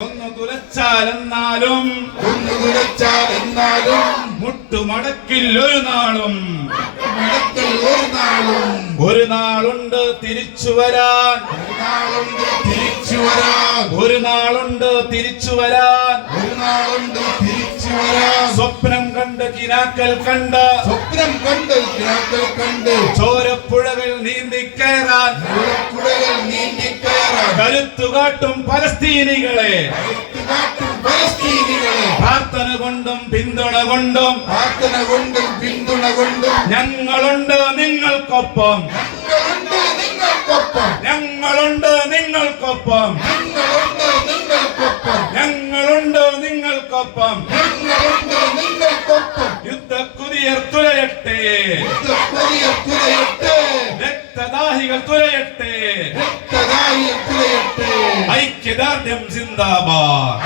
ഒന്ന് തുലച്ചാലെന്നാലും മുട്ടുമടക്കിൽ ഒരു നാളും ഒരു നാളുണ്ട് തിരിച്ചു വരാൻ ഒരു നാളുണ്ട് തിരിച്ചു വരാൻ സ്വപ്നം കണ്ട് കിനാക്കൽ കണ്ട് ചോരപ്പുഴകൾ നീന്തിക്കയറാൻ കരുത്തുകാട്ടും പലസ്തീനികളെ പ്രാർത്ഥന കൊണ്ടും പിന്തുണ കൊണ്ടും ഞങ്ങളുണ്ട് നിങ്ങൾക്കൊപ്പം ഞങ്ങളുണ്ട് നിങ്ങൾക്കൊപ്പം ഞങ്ങളുണ്ട് നിങ്ങൾക്കൊപ്പം യുദ്ധക്കുതിയർ തുലയട്ടെ രക്തദാഹികൾ തുലയട്ടെ ഐക്യദാർഢ്യം സിന്ദാബാദ്.